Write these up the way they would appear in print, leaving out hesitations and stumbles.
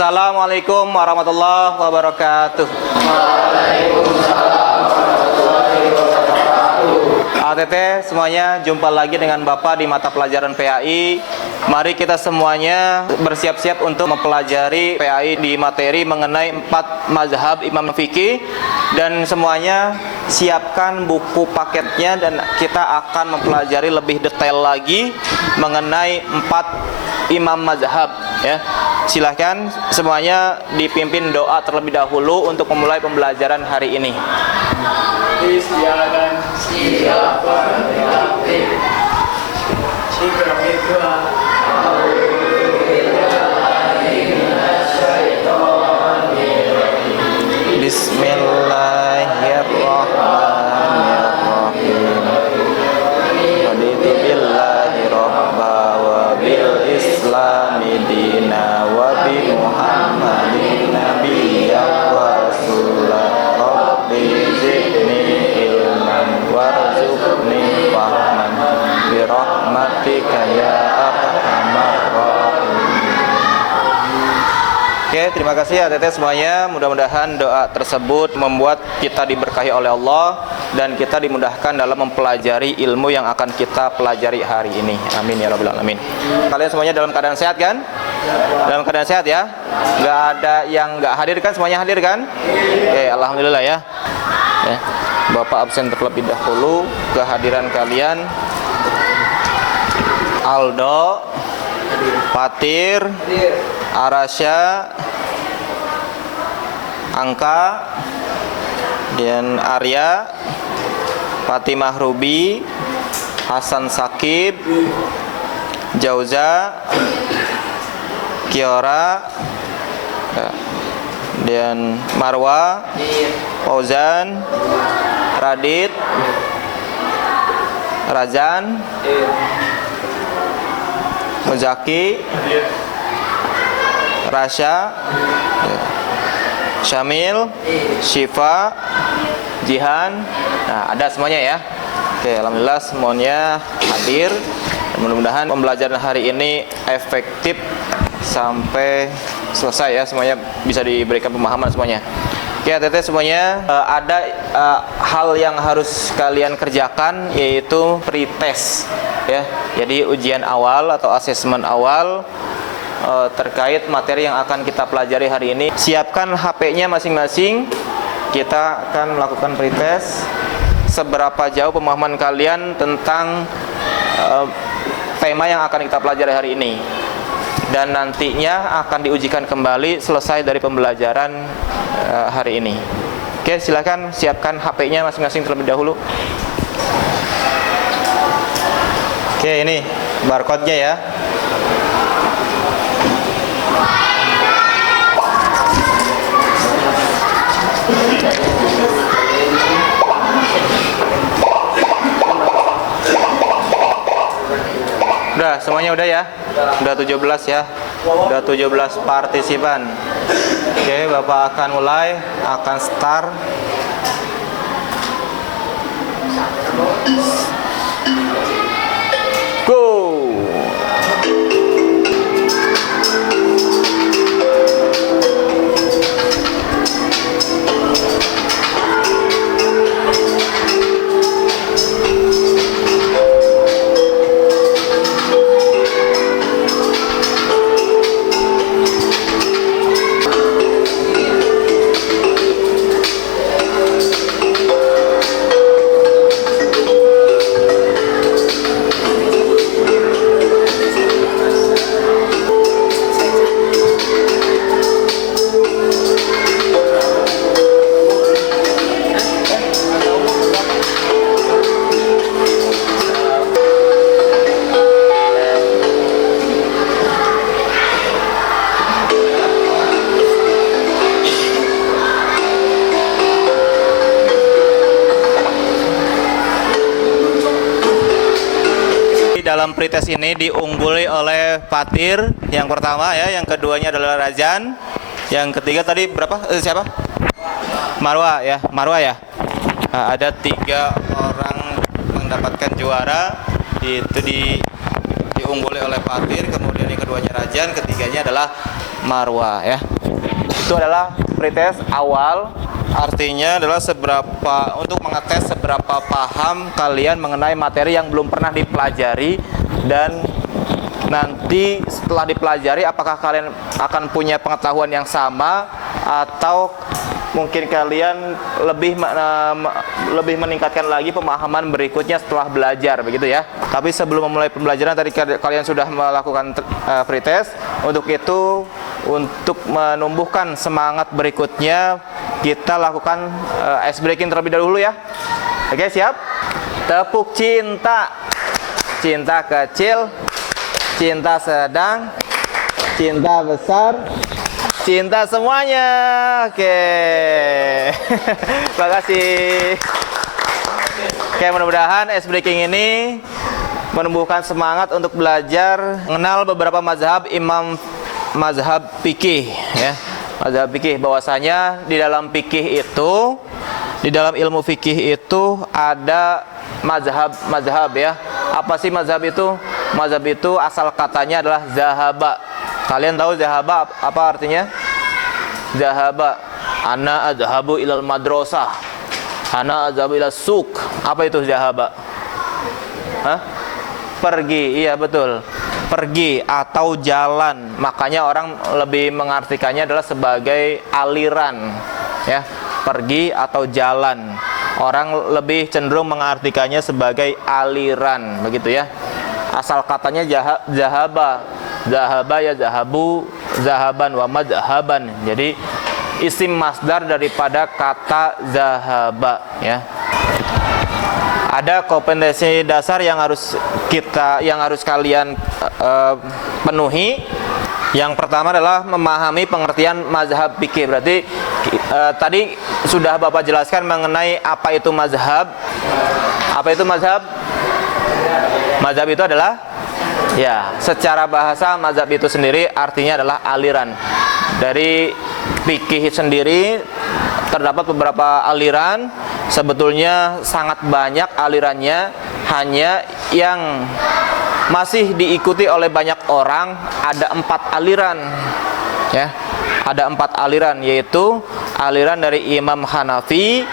Assalamualaikum warahmatullahi wabarakatuh. ATT semuanya, jumpa lagi dengan Bapak di mata pelajaran PAI. Mari kita semuanya bersiap-siap untuk mempelajari PAI di materi mengenai 4 mazhab Imam Fikih. Dan semuanya siapkan buku paketnya dan kita akan mempelajari lebih detail lagi mengenai 4 imam mazhab ya. Silahkan semuanya dipimpin doa terlebih dahulu untuk memulai pembelajaran hari ini. Istiadan siapa berarti jika kita Bismillahirrahmanirrahim. Raditu billahi robba wa bil islami dina wa bi muhammadin nabiyya wa rasulah. Rabbi zidni ilman warzuqni fahman bi rahmatika ya arhamar rahimin. Oke, terima kasih ATT semuanya. Mudah-mudahan doa tersebut membuat kita diberkahi oleh Allah dan kita dimudahkan dalam mempelajari ilmu yang akan kita pelajari hari ini. Amin ya rabbal alamin. Kalian semuanya dalam keadaan sehat kan? Dalam keadaan sehat ya? Nggak ada yang nggak hadir kan? Semuanya hadir kan? Oke, alhamdulillah ya. Bapak absen terlebih dahulu. Kehadiran kalian Aldo, Fatir, Arasya, Angka, dan Arya, Fatimah Ruby, Hasan Sakib, Jauza, Kiora, dan Marwa, Fauzan, Radit, Razan, Muzaki, Rasya, Syamil, Syifa, Jihan. Nah, ada semuanya ya. Oke, alhamdulillah semuanya hadir. Mudah-mudahan pembelajaran hari ini efektif sampai selesai ya. Semuanya bisa diberikan pemahaman semuanya. Oke, ATT semuanya, ada hal yang harus kalian kerjakan, yaitu pretest ya. Jadi ujian awal atau asesmen awal terkait materi yang akan kita pelajari hari ini. Siapkan HP-nya masing-masing. Kita akan melakukan pretest seberapa jauh pemahaman kalian tentang tema yang akan kita pelajari hari ini. Dan nantinya akan diujikan kembali selesai dari pembelajaran hari ini. Oke, silakan siapkan HP-nya masing-masing terlebih dahulu. Oke, ini barcode-nya ya. Udah, semuanya udah ya? Udah 17 ya? Udah 17 partisipan. Oke, Bapak akan mulai, akan start. Go! Dalam pretest ini diungguli oleh Fatir yang pertama ya, yang keduanya adalah Razan, yang ketiga tadi berapa? Siapa? Marwa ya, Marwa ya. Nah, ada 3 orang mendapatkan juara, itu diungguli oleh Fatir, kemudian yang keduanya Razan, ketiganya adalah Marwah ya. Itu adalah pretest awal, artinya adalah untuk mengetes seberapa paham kalian mengenai materi yang belum pernah dipelajari, dan nanti setelah dipelajari apakah kalian akan punya pengetahuan yang sama atau mungkin kalian lebih meningkatkan lagi pemahaman berikutnya setelah belajar, begitu ya. Tapi sebelum memulai pembelajaran tadi kalian sudah melakukan pretest. Untuk itu, untuk menumbuhkan semangat berikutnya, kita lakukan ice breaking terlebih dahulu ya. Oke, siap? Tepuk cinta. Cinta kecil, cinta sedang, cinta besar, cinta semuanya. Oke. Terima kasih. Oke, mudah-mudahan ice breaking ini menumbuhkan semangat untuk belajar mengenal beberapa mazhab mazhab fikih ya. Mazhab fikih, bahwasanya di dalam fikih itu, di dalam ilmu fikih itu ada mazhab ya. Apa sih mazhab itu? Mazhab itu asal katanya adalah zahaba. Kalian tahu zahaba apa artinya? Zahaba, ana adhabu ilal madrasah, ana adhabu ilal suq. Apa itu zahaba? Hah? Pergi, iya betul. Pergi atau jalan. Makanya orang lebih mengartikannya adalah sebagai aliran ya. Pergi atau jalan. Orang lebih cenderung mengartikannya sebagai aliran, begitu ya. Asal katanya zahaba. Zahaba ya zahabu, zahaban wa madhaban. Jadi isim masdar daripada kata zahaba ya. Ada kompetensi dasar yang harus kalian penuhi. Yang pertama adalah memahami pengertian mazhab fikih. Berarti tadi sudah Bapak jelaskan mengenai apa itu mazhab. Apa itu mazhab? Mazhab itu adalah, ya, secara bahasa mazhab itu sendiri artinya adalah aliran. Dari fikih sendiri terdapat beberapa aliran. Sebetulnya sangat banyak alirannya, hanya yang masih diikuti oleh banyak orang ada 4 aliran ya. Ada 4 aliran, yaitu aliran dari Imam Hanafi,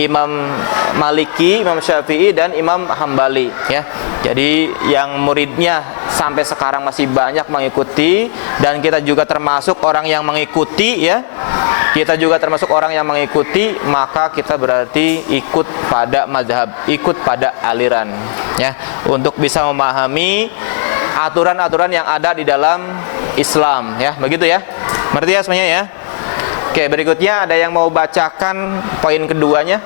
Imam Maliki, Imam Syafi'i, dan Imam Hambali ya. Jadi yang muridnya sampai sekarang masih banyak mengikuti, dan kita juga termasuk orang yang mengikuti ya. Kita juga termasuk orang yang mengikuti, maka kita berarti ikut pada mazhab, ikut pada aliran ya, untuk bisa memahami aturan-aturan yang ada di dalam Islam ya, begitu ya. Ngerti ya semuanya ya? Oke, berikutnya ada yang mau bacakan poin keduanya?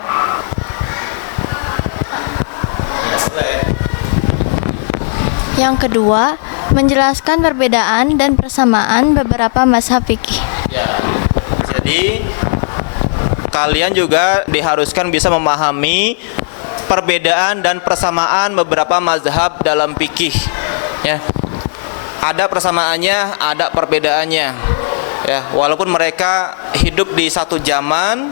Yang kedua, menjelaskan perbedaan dan persamaan beberapa mazhab fikih. Ya. Jadi kalian juga diharuskan bisa memahami perbedaan dan persamaan beberapa mazhab dalam fikih ya. Ada persamaannya, ada perbedaannya ya. Walaupun mereka hidup di satu zaman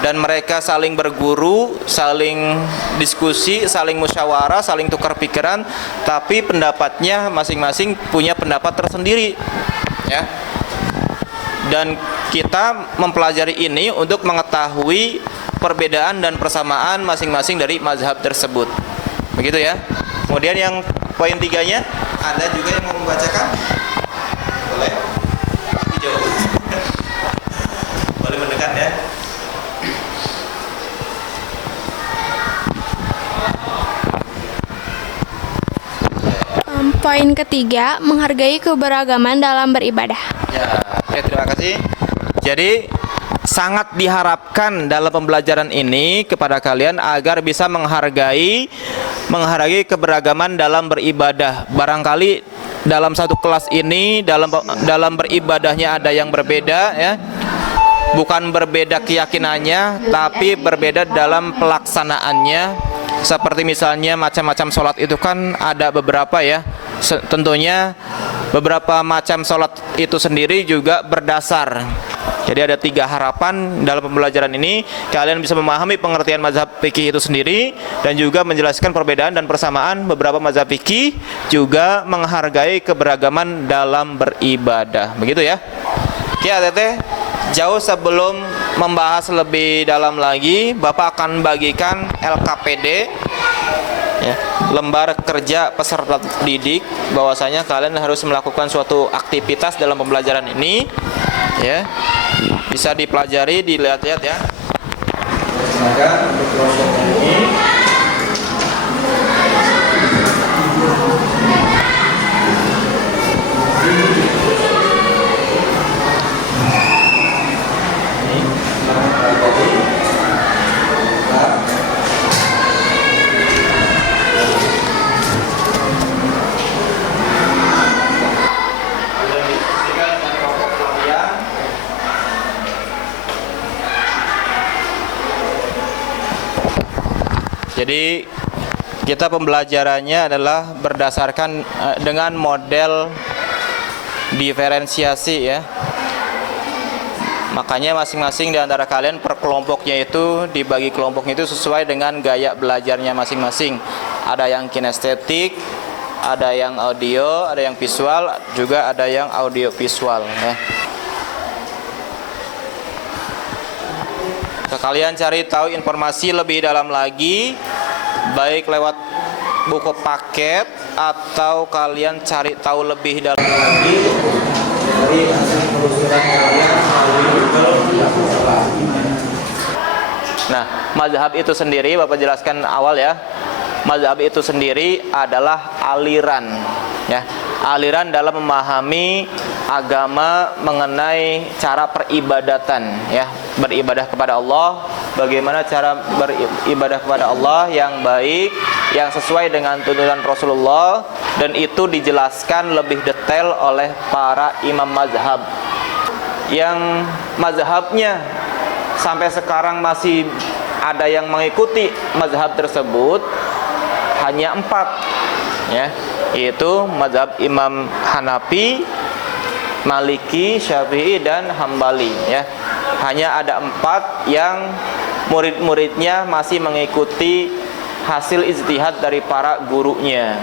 dan mereka saling berguru, saling diskusi, saling musyawarah, saling tukar pikiran, tapi pendapatnya masing-masing punya pendapat tersendiri ya. Dan kita mempelajari ini untuk mengetahui perbedaan dan persamaan masing-masing dari mazhab tersebut, begitu ya. Kemudian yang poin 3-nya, ada juga yang mau membacakan? Boleh? Jauh. Boleh mendekat ya. Poin ketiga, menghargai keberagaman dalam beribadah. Ya, oke, terima kasih. Jadi sangat diharapkan dalam pembelajaran ini kepada kalian agar bisa menghargai keberagaman dalam beribadah. Barangkali dalam satu kelas ini dalam beribadahnya ada yang berbeda ya. Bukan berbeda keyakinannya, tapi berbeda dalam pelaksanaannya. Seperti misalnya macam-macam sholat itu kan ada beberapa ya. Tentunya beberapa macam sholat itu sendiri juga berdasar. Jadi ada 3 harapan dalam pembelajaran ini. Kalian bisa memahami pengertian mazhab fikih itu sendiri, dan juga menjelaskan perbedaan dan persamaan beberapa mazhab fikih, juga menghargai keberagaman dalam beribadah. Begitu ya. Oke, Teteh, jauh sebelum membahas lebih dalam lagi, Bapak akan bagikan LKPD, ya, lembar kerja peserta didik, bahwasanya kalian harus melakukan suatu aktivitas dalam pembelajaran ini, ya. Bisa dipelajari, dilihat-lihat ya. Silakan untuk prosesnya ini. Jadi kita pembelajarannya adalah berdasarkan dengan model diferensiasi ya. Makanya masing-masing di antara kalian per kelompoknya itu dibagi kelompoknya itu sesuai dengan gaya belajarnya masing-masing. Ada yang kinestetik, ada yang audio, ada yang visual, juga ada yang audio visual ya. Kalian cari tahu informasi lebih dalam lagi, baik lewat buku paket atau kalian cari tahu lebih dalam lagi dari hasil penelusuran kalian melalui Google. Nah, mazhab itu sendiri Bapak jelaskan awal ya. Mazhab itu sendiri adalah aliran ya. Aliran dalam memahami agama mengenai cara peribadatan ya, beribadah kepada Allah, bagaimana cara beribadah kepada Allah yang baik, yang sesuai dengan tuntunan Rasulullah, dan itu dijelaskan lebih detail oleh para imam mazhab. Yang mazhabnya sampai sekarang masih ada yang mengikuti mazhab tersebut hanya 4 ya, yaitu mazhab Imam Hanafi, Maliki, Syafi'i, dan Hambali ya. Hanya ada 4 yang murid-muridnya masih mengikuti hasil ijtihad dari para gurunya.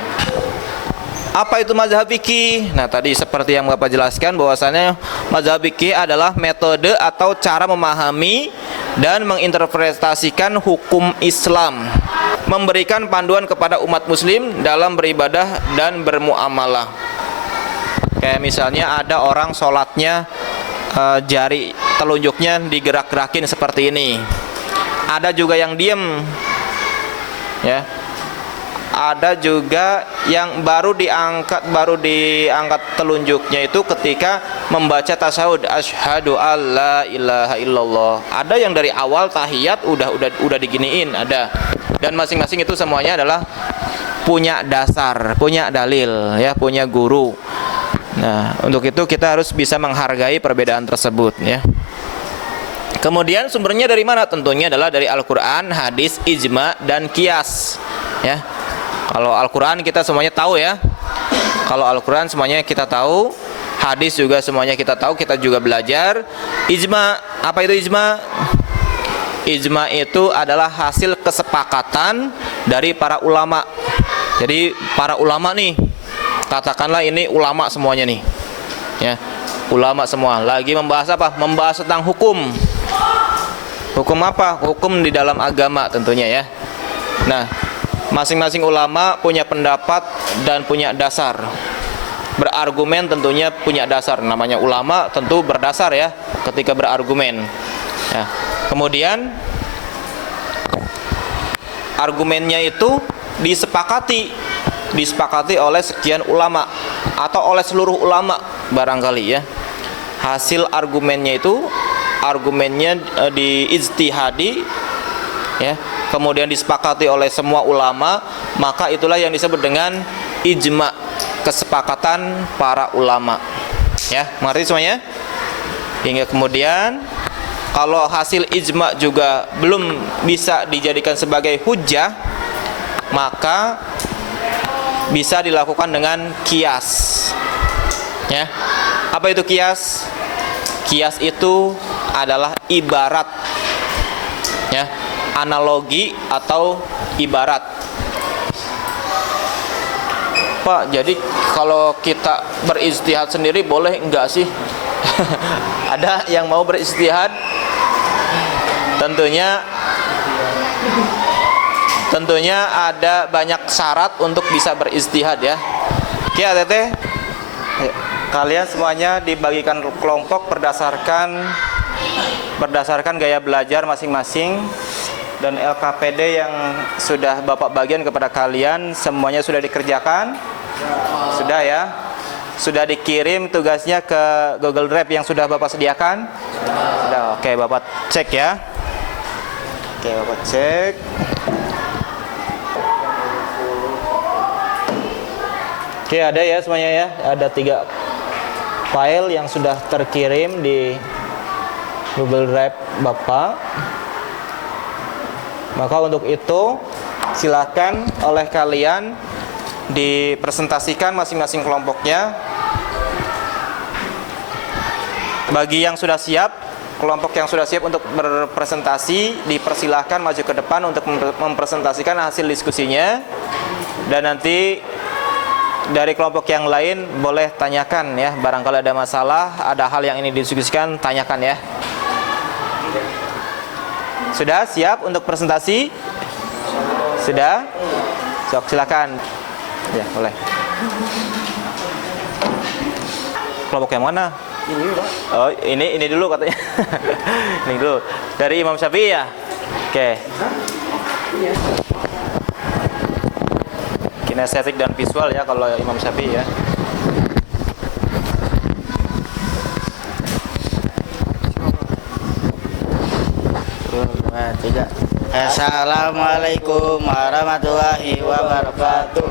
Apa itu mazhab fikih? Nah, tadi seperti yang Bapak jelaskan bahwasannya mazhab fikih adalah metode atau cara memahami dan menginterpretasikan hukum Islam, memberikan panduan kepada umat muslim dalam beribadah dan bermuamalah. Kayak misalnya ada orang sholatnya jari telunjuknya digerak-gerakin seperti ini. Ada juga yang diem ya. Ada juga yang baru diangkat telunjuknya itu ketika membaca tasyahud, asyhadu alla ilaha illallah. Ada yang dari awal tahiyat udah diginiin, ada. Dan masing-masing itu semuanya adalah punya dasar, punya dalil ya, punya guru. Nah, untuk itu kita harus bisa menghargai perbedaan tersebut ya. Kemudian sumbernya dari mana? Tentunya adalah dari Al-Qur'an, hadis, ijma, dan qiyas ya. Kalau Al-Quran kita semuanya tahu ya. Kalau Al-Quran semuanya kita tahu, hadis juga semuanya kita tahu, kita juga belajar. Ijma, apa itu ijma? Ijma itu adalah hasil kesepakatan dari para ulama. Jadi para ulama nih, katakanlah ini ulama semuanya nih ya, ulama semua lagi membahas apa? Membahas tentang hukum. Hukum apa? Hukum di dalam agama tentunya ya. Nah, masing-masing ulama punya pendapat dan punya dasar. Berargumen tentunya punya dasar. Namanya ulama tentu berdasar ya ketika berargumen. Ya. Kemudian argumennya itu disepakati oleh sekian ulama atau oleh seluruh ulama barangkali ya. Hasil argumennya itu diijtihadi ya, kemudian disepakati oleh semua ulama, maka itulah yang disebut dengan ijma, kesepakatan para ulama ya. Mengerti semuanya? Hingga kemudian kalau hasil ijma juga belum bisa dijadikan sebagai hujjah, maka bisa dilakukan dengan qiyas ya. Apa itu qiyas? Qiyas itu adalah ibarat ya, analogi atau ibarat. Pak, jadi kalau kita berijtihad sendiri boleh enggak sih? Ada yang mau beristihad? Tentunya ada banyak syarat untuk bisa beristihad ya. Oke, Teteh. Kalian semuanya dibagikan kelompok berdasarkan gaya belajar masing-masing, dan LKPD yang sudah Bapak bagian kepada kalian semuanya sudah dikerjakan? Sudah ya? Sudah dikirim tugasnya ke Google Drive yang sudah Bapak sediakan? Sudah. Oke, Bapak cek ya. Oke, Bapak cek. Oke, ada ya semuanya ya. Ada 3 file yang sudah terkirim di Google Drive Bapak. Maka untuk itu silakan oleh kalian dipresentasikan masing-masing kelompoknya. Bagi yang sudah siap, kelompok yang sudah siap untuk berpresentasi, dipersilahkan maju ke depan untuk mempresentasikan hasil diskusinya. Dan nanti dari kelompok yang lain boleh tanyakan ya, barangkali ada masalah, ada hal yang ini didiskusikan, tanyakan ya. Sudah siap untuk presentasi? Sudah? Sok, silakan. Ya, boleh. Kelompok yang mana? Ini, Pak. Oh, ini dulu katanya. Ini dulu. Dari Imam Syafi'i ya? Oke. Kinestetik dan visual ya kalau Imam Syafi'i ya. Assalamualaikum warahmatullahi wabarakatuh.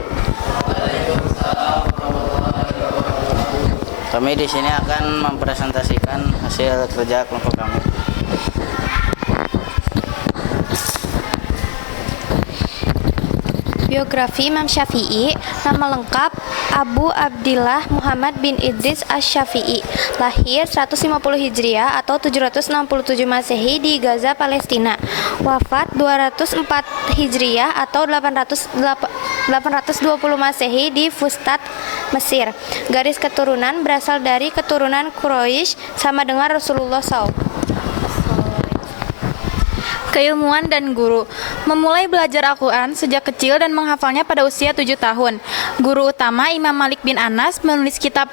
Kami di sini akan mempresentasikan hasil kerja kelompok kami. Biografi Imam Syafi'i. Nama lengkap Abu Abdillah Muhammad bin Idris Asy-Syafi'i. Lahir 150 Hijriah atau 767 Masehi di Gaza, Palestina. Wafat 204 Hijriah atau 820 Masehi di Fustat, Mesir. Garis keturunan berasal dari keturunan Quraisy sama dengan Rasulullah SAW. Keilmuan dan guru. Memulai belajar Al-Quran sejak kecil dan menghafalnya pada usia 7 tahun. Guru utama Imam Malik bin Anas menulis kitab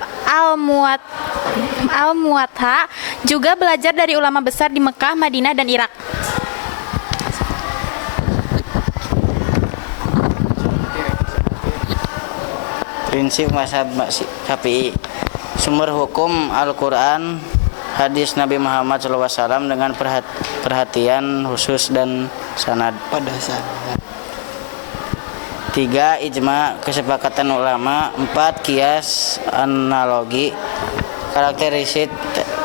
Al-Muwatta, juga belajar dari ulama besar di Mekah, Madinah, dan Irak. Prinsip mazhab Syafi'i. Sumber hukum Al-Quran, hadis Nabi Muhammad SAW dengan perhatian khusus dan sanad. Pada sanad. 3. Ijma, kesepakatan ulama. 4. Kias, analogi.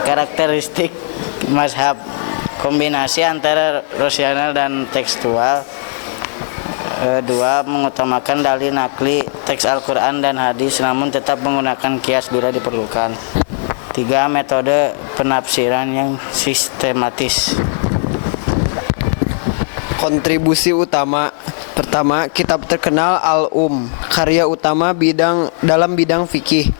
Karakteristik mazhab, kombinasi antara rasional dan tekstual. 2. Mengutamakan dalil nakli teks Al-Quran dan hadis, namun tetap menggunakan kias bila diperlukan. 3. Metode penafsiran yang sistematis. Kontribusi utama. Pertama, kitab terkenal karya utama dalam bidang fikih.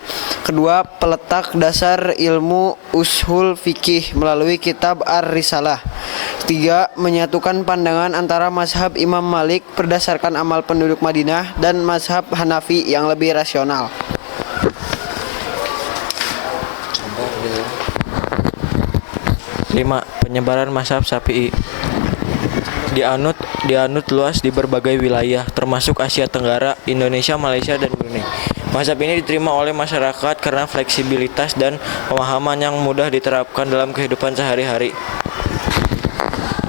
Kedua, peletak dasar ilmu ushul fikih melalui kitab Ar-Risalah. 3. Menyatukan pandangan antara mazhab Imam Malik berdasarkan amal penduduk Madinah dan mazhab Hanafi yang lebih rasional. 5. Penyebaran mazhab Syafi'i dianut luas di berbagai wilayah, termasuk Asia Tenggara, Indonesia, Malaysia, dan Brunei. Mazhab ini diterima oleh masyarakat karena fleksibilitas dan pemahaman yang mudah diterapkan dalam kehidupan sehari-hari.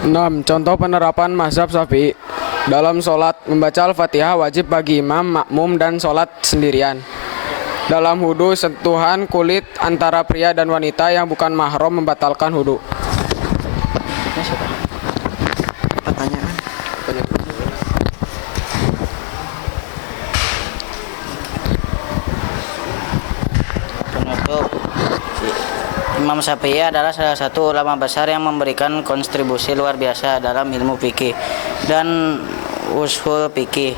6. Contoh penerapan mazhab Syafi'i. Dalam sholat, membaca Al-Fatihah wajib bagi imam, makmum, dan sholat sendirian. Dalam wudu, sentuhan kulit antara pria dan wanita yang bukan mahram membatalkan wudu. Pertanyaan. Penutup. Imam Syafi'i adalah salah satu ulama besar yang memberikan kontribusi luar biasa dalam ilmu fikih dan ushul fikih.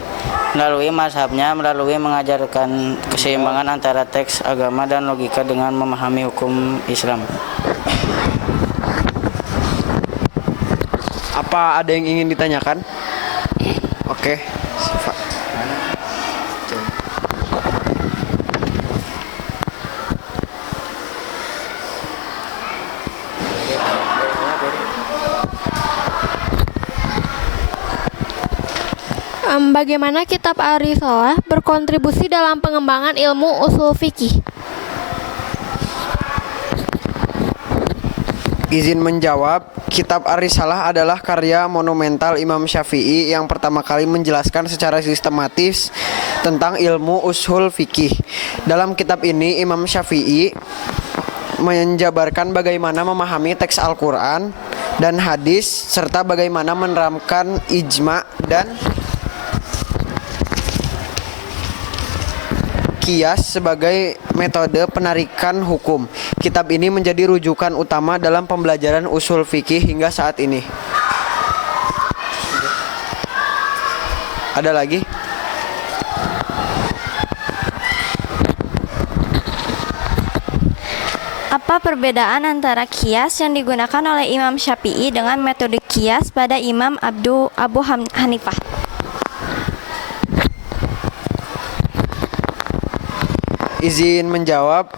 Melalui mazhabnya, melalui mengajarkan keseimbangan antara teks agama dan logika dengan memahami hukum Islam. Apa ada yang ingin ditanyakan? Oke, Siva. Bagaimana kitab Ar-Risalah berkontribusi dalam pengembangan ilmu usul fikih? Izin menjawab, kitab Ar-Risalah adalah karya monumental Imam Syafi'i yang pertama kali menjelaskan secara sistematis tentang ilmu ushul fikih. Dalam kitab ini, Imam Syafi'i menjabarkan bagaimana memahami teks Al-Quran dan hadis, serta bagaimana menerapkan ijma dan qiyas sebagai metode penarikan hukum. Kitab ini menjadi rujukan utama dalam pembelajaran usul fikih hingga saat ini. Ada lagi? Apa perbedaan antara qiyas yang digunakan oleh Imam Syafi'i dengan metode qiyas pada Imam Abu Hanifah? Izin menjawab,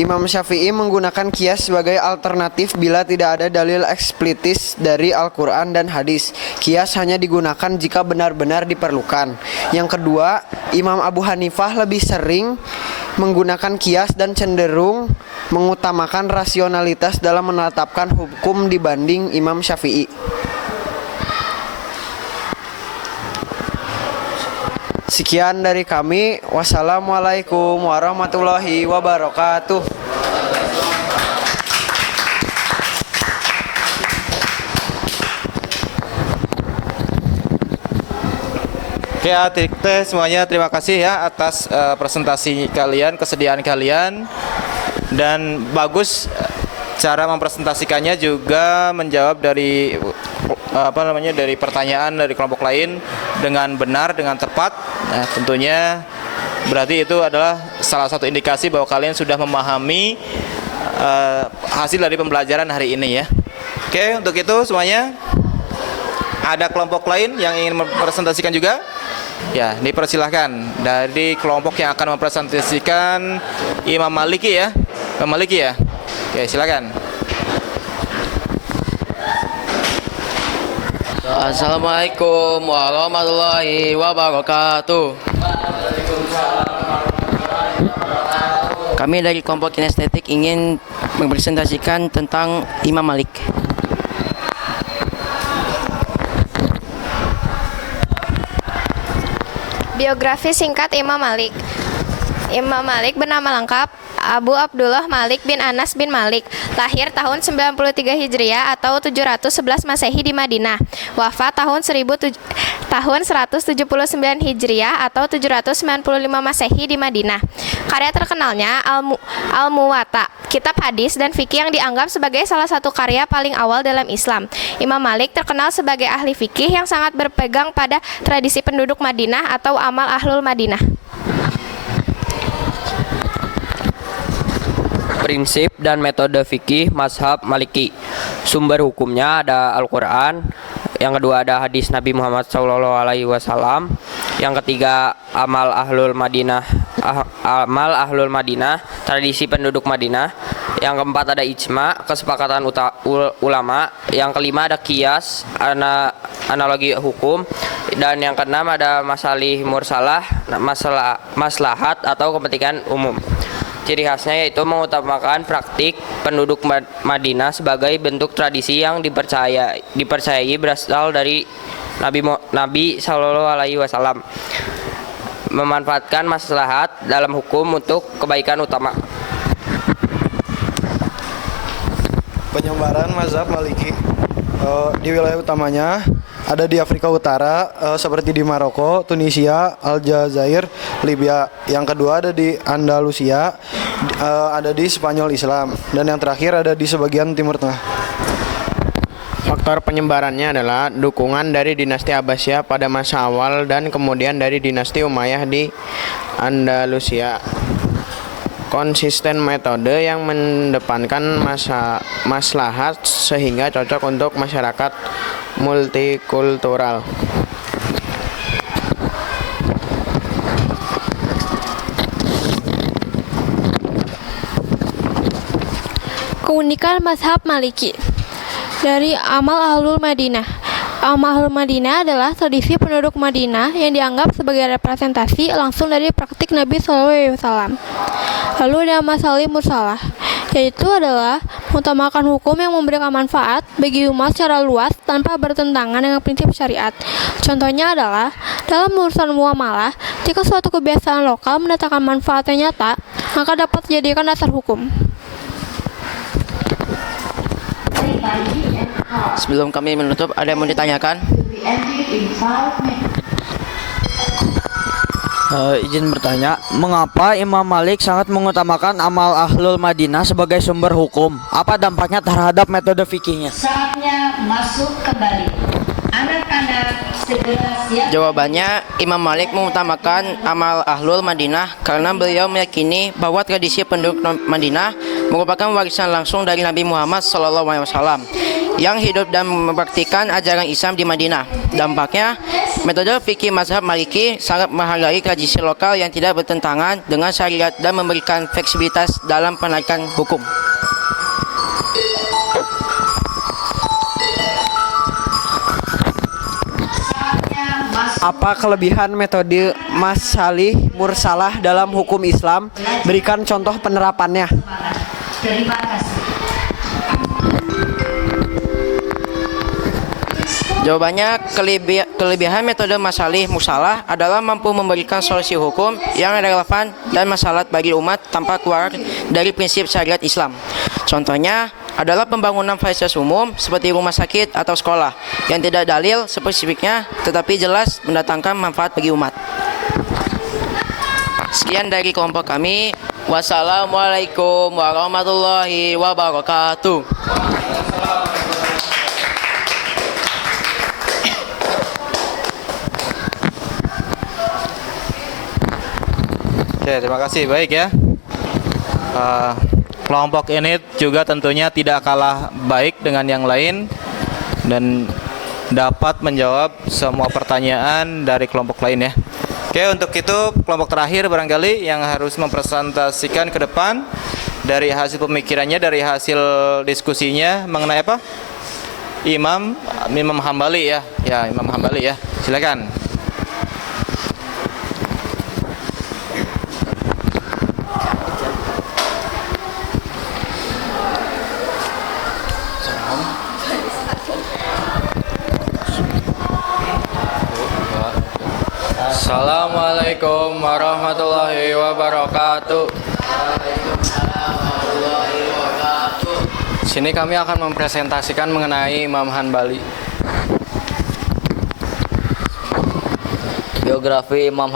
Imam Syafi'i menggunakan qiyas sebagai alternatif bila tidak ada dalil eksplisit dari Al-Quran dan hadis. Qiyas hanya digunakan jika benar-benar diperlukan. Yang kedua, Imam Abu Hanifah lebih sering menggunakan qiyas dan cenderung mengutamakan rasionalitas dalam menetapkan hukum dibanding Imam Syafi'i. Sekian dari kami. Wassalamualaikum warahmatullahi wabarakatuh. Oke, adik teh semuanya terima kasih ya atas presentasi kalian, kesediaan kalian, dan bagus cara mempresentasikannya juga menjawab dari dari pertanyaan dari kelompok lain dengan benar, dengan tepat. Nah, tentunya berarti itu adalah salah satu indikasi bahwa kalian sudah memahami hasil dari pembelajaran hari ini ya. Oke, untuk itu semuanya ada kelompok lain yang ingin mempresentasikan juga? Ya, dipersilahkan dari kelompok yang akan mempresentasikan Imam Maliki ya. Imam Maliki ya. Oke, silakan. Assalamualaikum warahmatullahi wabarakatuh. Kami dari kelompok kinestetik ingin mempresentasikan tentang Imam Malik. Biografi singkat Imam Malik. Imam Malik bernama lengkap Abu Abdullah Malik bin Anas bin Malik. Lahir tahun 93 Hijriah atau 711 Masehi di Madinah. Wafat tahun 179 Hijriah atau 795 Masehi di Madinah. Karya terkenalnya Al-Muwatta, kitab hadis dan fikih yang dianggap sebagai salah satu karya paling awal dalam Islam. Imam Malik terkenal sebagai ahli fikih yang sangat berpegang pada tradisi penduduk Madinah atau amal ahlul Madinah. Prinsip dan metode fikih mazhab Maliki. Sumber hukumnya ada Al-Quran, yang kedua ada hadis Nabi Muhammad SAW, yang ketiga amal ahlul Madinah, tradisi penduduk Madinah, yang keempat ada ijma, kesepakatan ulama, yang kelima ada qiyas, analogi hukum, dan yang keenam ada masalih mursalah, maslahat atau kepentingan umum. Ciri khasnya yaitu mengutamakan praktik penduduk Madinah sebagai bentuk tradisi yang dipercayai berasal dari Nabi Shallallahu Alaihi Wasallam, memanfaatkan maslahat dalam hukum untuk kebaikan utama. Penyebaran mazhab Maliki di wilayah utamanya ada di Afrika Utara seperti di Maroko, Tunisia, Aljazair, Libya. Yang kedua ada di Andalusia, ada di Spanyol Islam, dan yang terakhir ada di sebagian Timur Tengah. Faktor penyebarannya adalah dukungan dari dinasti Abbasiyah pada masa awal dan kemudian dari dinasti Umayyah di Andalusia. Konsisten metode yang mendepankan maslahat sehingga cocok untuk masyarakat multikultural. Keunikan mazhab Maliki. Dari Amal Ahlul Madinah. Amal Ahlul Madinah adalah tradisi penduduk Madinah yang dianggap sebagai representasi langsung dari praktik Nabi SAW. Lalu ada masalah mursalah, yaitu adalah mengutamakan hukum yang memberikan manfaat bagi umat secara luas tanpa bertentangan dengan prinsip syariat. Contohnya adalah dalam urusan muamalah, jika suatu kebiasaan lokal mendatangkan manfaat yang nyata, maka dapat dijadikan dasar hukum. Sebelum kami menutup, ada yang mau ditanyakan? Izin bertanya, mengapa Imam Malik sangat mengutamakan amal Ahlul Madinah sebagai sumber hukum? Apa dampaknya terhadap metode fikihnya? Saatnya masuk kembali. Anak-anak segera siap. Jawabannya, Imam Malik mengutamakan amal Ahlul Madinah karena beliau meyakini bahwa tradisi penduduk Madinah merupakan warisan langsung dari Nabi Muhammad SAW yang hidup dan mempraktikkan ajaran Islam di Madinah. Dampaknya, metode fikih mazhab Maliki sangat menghargai tradisi lokal yang tidak bertentangan dengan syariat dan memberikan fleksibilitas dalam penegakan hukum. Apa kelebihan metode masalih mursalah dalam hukum Islam? Berikan contoh penerapannya. Terima kasih. Jawabannya, kelebihan metode masalih mursalah adalah mampu memberikan solusi hukum yang relevan dan maslahat bagi umat tanpa keluar dari prinsip syariat Islam. Contohnya adalah pembangunan fasilitas umum seperti rumah sakit atau sekolah yang tidak dalil spesifiknya tetapi jelas mendatangkan manfaat bagi umat. Sekian dari kelompok kami. Wassalamualaikum warahmatullahi wabarakatuh. Oke, terima kasih. Baik ya. Kelompok ini juga tentunya tidak kalah baik dengan yang lain dan dapat menjawab semua pertanyaan dari kelompok lain ya. Oke, untuk itu kelompok terakhir barangkali yang harus mempresentasikan ke depan dari hasil pemikirannya, dari hasil diskusinya mengenai apa? Imam Hambali ya. Ya, Imam Hambali ya. Silakan. Assalamualaikum warahmatullahi wabarakatuh. Sini kami akan mempresentasikan mengenai Imam Hanbali. Biografi Imam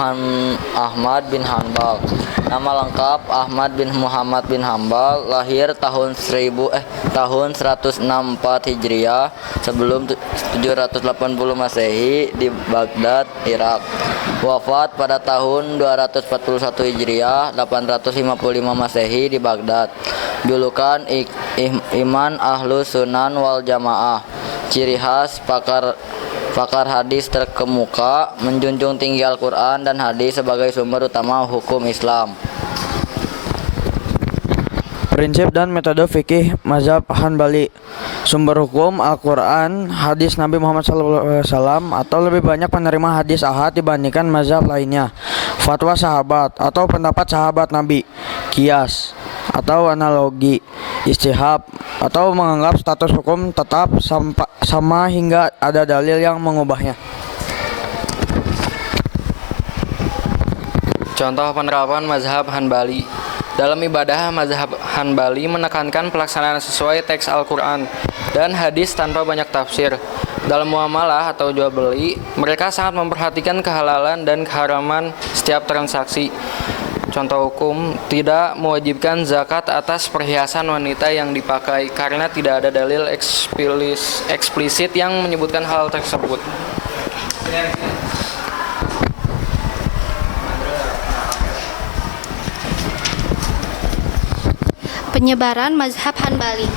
Ahmad bin Hanbal. Nama lengkap Ahmad bin Muhammad bin Hanbal, lahir tahun 164 Hijriah sebelum 780 Masehi di Baghdad, Irak. Wafat pada tahun 241 Hijriah 855 Masehi di Baghdad. Julukan Iman Ahlus Sunan wal Jamaah. Ciri khas pakar hadis terkemuka, menjunjung tinggi Al-Quran dan hadis sebagai sumber utama hukum Islam. Prinsip dan metode fikih mazhab Hanbali. Sumber hukum Al-Quran, hadis Nabi Muhammad SAW, atau lebih banyak penerima hadis ahad dibandingkan mazhab lainnya. Fatwa sahabat atau pendapat sahabat Nabi. Kias atau analogi. Ijtihad atau menganggap status hukum tetap sama hingga ada dalil yang mengubahnya. Contoh penerapan mazhab Hanbali. Dalam ibadah, mazhab Hanbali menekankan pelaksanaan sesuai teks Al-Quran dan hadis tanpa banyak tafsir. Dalam muamalah atau jual beli, mereka sangat memperhatikan kehalalan dan keharaman setiap transaksi. Contoh hukum, tidak mewajibkan zakat atas perhiasan wanita yang dipakai karena tidak ada dalil eksplisit yang menyebutkan hal tersebut. Penyebaran mazhab Hanbali.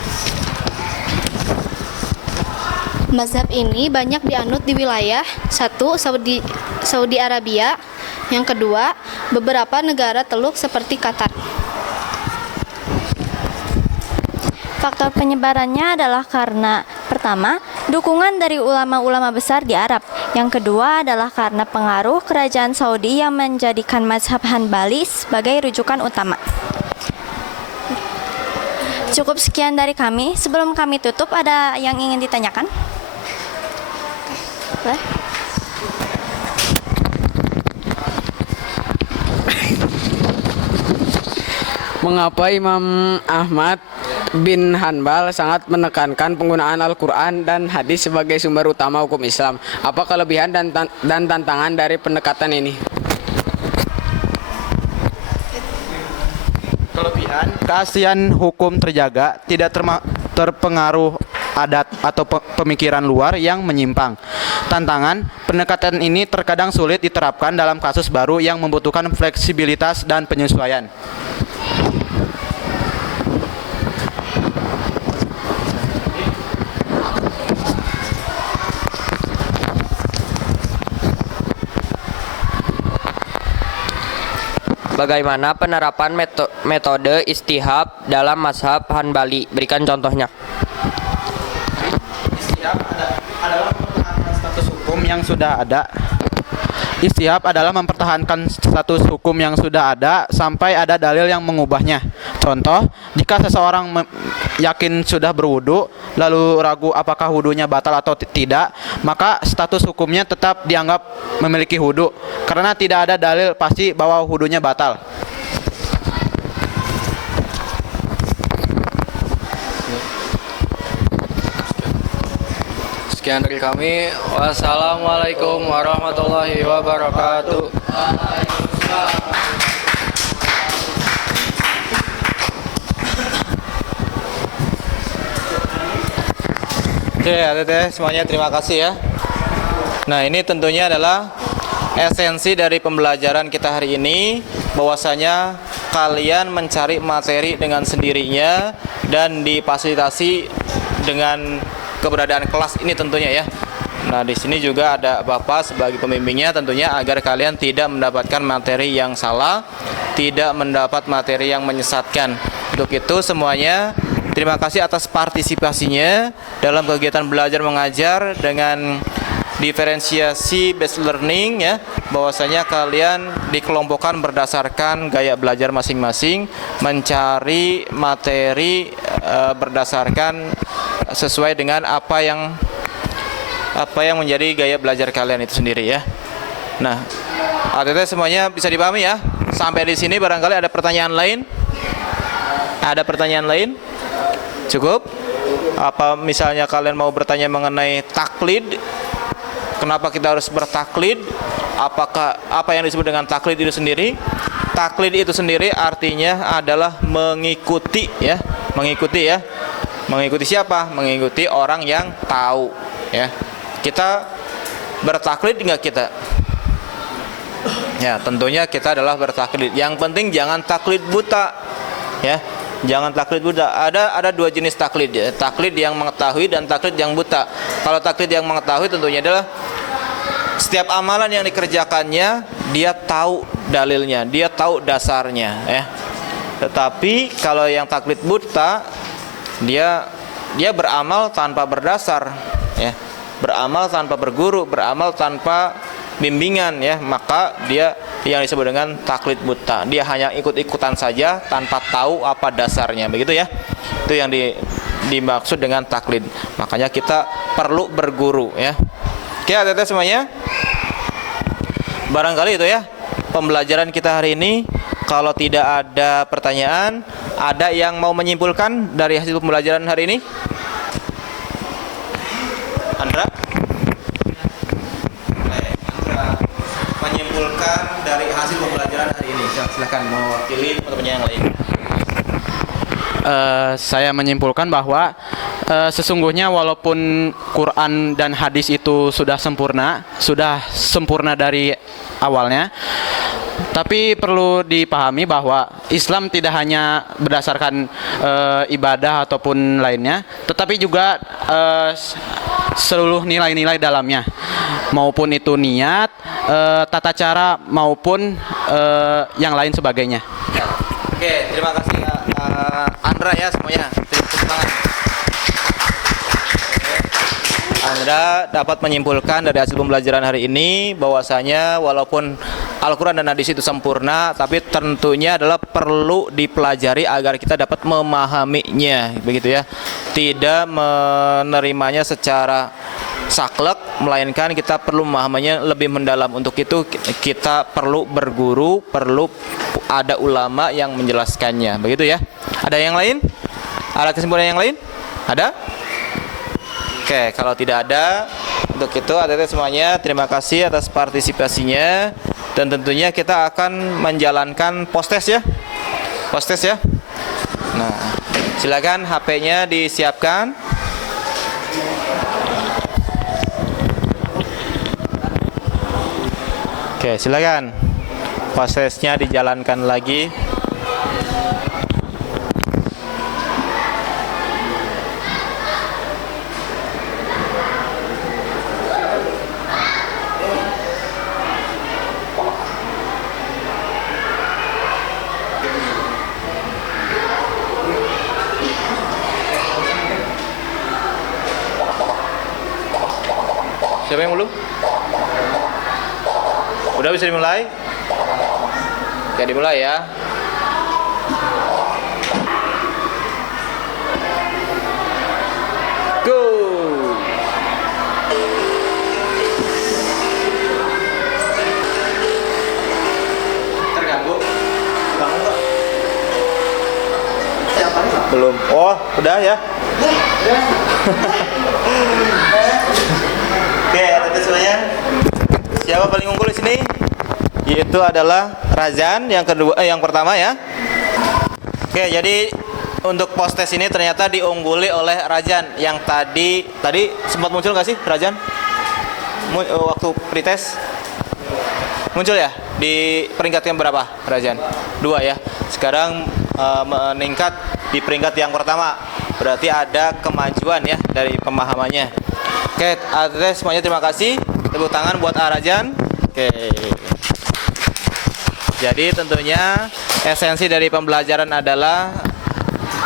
Mazhab ini banyak dianut di wilayah 1. Saudi Arabia. Yang kedua, beberapa negara Teluk seperti Qatar. Faktor penyebarannya adalah karena pertama, dukungan dari ulama-ulama besar di Arab. Yang kedua adalah karena pengaruh kerajaan Saudi yang menjadikan mazhab Hanbali sebagai rujukan utama. Cukup sekian dari kami. Sebelum kami tutup, ada yang ingin ditanyakan? Boleh? Mengapa Imam Ahmad bin Hanbal sangat menekankan penggunaan Al-Quran dan hadis sebagai sumber utama hukum Islam? Apa kelebihan dan tantangan dari pendekatan ini? Kelebihan, keaslian hukum terjaga, tidak terpengaruh adat atau pemikiran luar yang menyimpang. Tantangan, pendekatan ini terkadang sulit diterapkan dalam kasus baru yang membutuhkan fleksibilitas dan penyesuaian. Bagaimana penerapan metode istihab dalam mazhab Hanbali? Berikan contohnya. Istihab adalah mempertahankan status hukum yang sudah ada. Istihab adalah mempertahankan status hukum yang sudah ada sampai ada dalil yang mengubahnya. Contoh, jika seseorang yakin sudah berwudu, lalu ragu apakah wudunya batal atau tidak, maka status hukumnya tetap dianggap memiliki wudu karena tidak ada dalil pasti bahwa wudunya batal. Sekian dari kami. Wassalamualaikum warahmatullahi wabarakatuh. Oke, Teteh semuanya terima kasih ya. Nah, ini tentunya adalah esensi dari pembelajaran kita hari ini, bahwasanya kalian mencari materi dengan sendirinya dan difasilitasi dengan keberadaan kelas ini tentunya ya. Nah, di sini juga ada Bapak sebagai pembimbingnya tentunya agar kalian tidak mendapatkan materi yang salah, tidak mendapat materi yang menyesatkan. Untuk itu semuanya terima kasih atas partisipasinya dalam kegiatan belajar mengajar dengan diferensiasi based learning ya, bahwasanya kalian dikelompokkan berdasarkan gaya belajar masing-masing, mencari materi berdasarkan sesuai dengan apa yang menjadi gaya belajar kalian itu sendiri ya. Nah, ATT semuanya bisa dipahami ya. Sampai di sini barangkali ada pertanyaan lain? Ada pertanyaan lain? Cukup? Apa misalnya kalian mau bertanya mengenai taklid? Kenapa kita harus bertaklid? Apakah apa yang disebut dengan taklid itu sendiri? Taklid itu sendiri artinya adalah mengikuti ya, mengikuti ya. Mengikuti siapa? Mengikuti orang yang tahu ya. Kita bertaklid enggak kita? Ya, tentunya kita adalah bertaklid. Yang penting jangan taklid buta ya. Jangan taklid buta. Ada dua jenis taklid ya. Taklid yang mengetahui dan taklid yang buta. Kalau taklid yang mengetahui tentunya adalah setiap amalan yang dikerjakannya dia tahu dalilnya, dia tahu dasarnya ya. Tetapi kalau yang taklid buta, dia beramal tanpa berdasar ya. Beramal tanpa berguru, beramal tanpa bimbingan ya, maka dia yang disebut dengan taklid buta. Dia hanya ikut-ikutan saja tanpa tahu apa dasarnya, begitu ya. Itu yang dimaksud dengan taklid. Makanya kita perlu berguru ya. Oke, hati-hati semuanya. Barangkali itu ya pembelajaran kita hari ini. Kalau tidak ada pertanyaan, ada yang mau menyimpulkan dari hasil pembelajaran hari ini? Andra? Menyimpulkan dari hasil pembelajaran hari ini? Silakan mewakili teman-temannya yang lain. Saya menyimpulkan bahwa sesungguhnya walaupun Quran dan hadis itu sudah sempurna dari awalnya, tapi perlu dipahami bahwa Islam tidak hanya berdasarkan ibadah ataupun lainnya, tetapi juga seluruh nilai-nilai dalamnya, maupun itu niat, tata cara maupun yang lain sebagainya. Oke, terima kasih Andra ya semuanya. Tepuk tangan. Andra dapat menyimpulkan dari hasil pembelajaran hari ini bahwasanya walaupun Al-Quran dan hadis itu sempurna, tapi tentunya adalah perlu dipelajari agar kita dapat memahaminya, begitu ya. Tidak menerimanya secara saklek, melainkan kita perlu memahaminya lebih mendalam. Untuk itu kita perlu berguru, perlu ada ulama yang menjelaskannya, begitu ya. Ada yang lain? Ada kesimpulan yang lain? Ada? Oke, kalau tidak ada, untuk itu adik-adik semuanya terima kasih atas partisipasinya, dan tentunya kita akan menjalankan post-test ya. Post-test ya. Nah, silakan HP-nya disiapkan. Oke, silakan. Post-testnya dijalankan lagi. Siapa yang belum? Udah bisa dimulai? Oke, dimulai ya. Go. Terganggu? Bangun nggak? Belum. Oh, udah ya? Oke, adik semuanya. Siapa paling unggul di sini? Yaitu adalah Razan yang pertama ya. Oke, jadi untuk post test ini ternyata diungguli oleh Razan yang tadi sempat muncul nggak sih Razan? Waktu pretest muncul ya? Di peringkat yang berapa Razan? 2 ya. Sekarang meningkat di peringkat yang pertama. Berarti ada kemajuan ya dari pemahamannya. Oke, adik semuanya terima kasih. Tepuk tangan buat Arajan. Oke. Jadi tentunya esensi dari pembelajaran adalah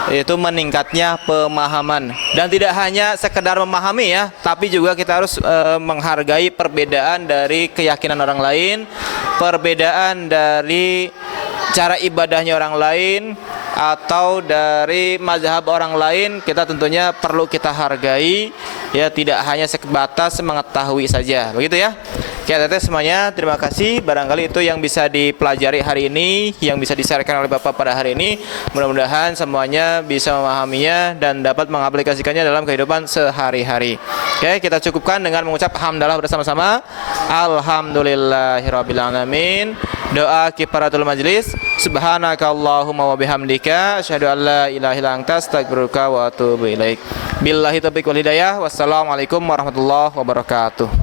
itu meningkatnya pemahaman, dan tidak hanya sekedar memahami ya, tapi juga kita harus menghargai perbedaan dari keyakinan orang lain, perbedaan dari cara ibadahnya orang lain, atau dari mazhab orang lain. Kita tentunya perlu kita hargai ya, tidak hanya sebatas mengetahui saja, begitu ya. Oke, tetes semuanya terima kasih. Barangkali itu yang bisa dipelajari hari ini, yang bisa disampaikan oleh Bapak pada hari ini. Mudah-mudahan semuanya bisa memahaminya dan dapat mengaplikasikannya dalam kehidupan sehari-hari. Oke, kita cukupkan dengan mengucap hamdalah bersama-sama. Alhamdulillahirabbil alamin. Doa kifaratul majlis. Subhanakallahumma wa bihamdika asyhadu an la ilaha illa anta astaghfiruka wa atubu ilaik. Billahi taufiq wal hidayah. Wassalamualaikum warahmatullahi wabarakatuh.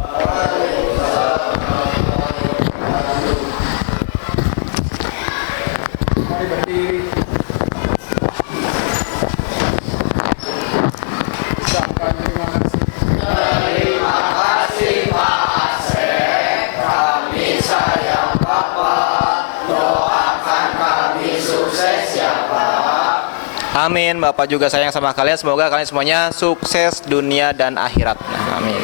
Amin. Bapak juga sayang sama kalian. Semoga kalian semuanya sukses dunia dan akhirat. Amin.